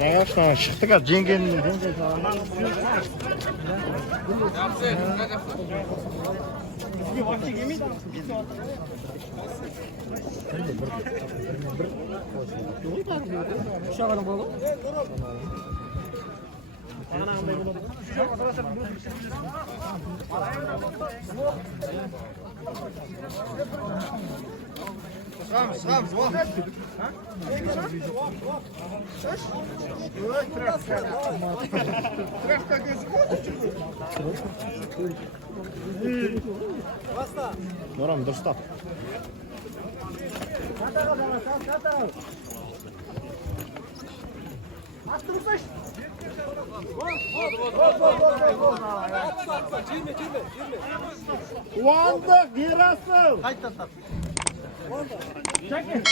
Yavaştan çıktık ha cengenin Sıram, Норам, дұрыстап. Қуандық, Ерасыл! Қайттан тап. Çekin.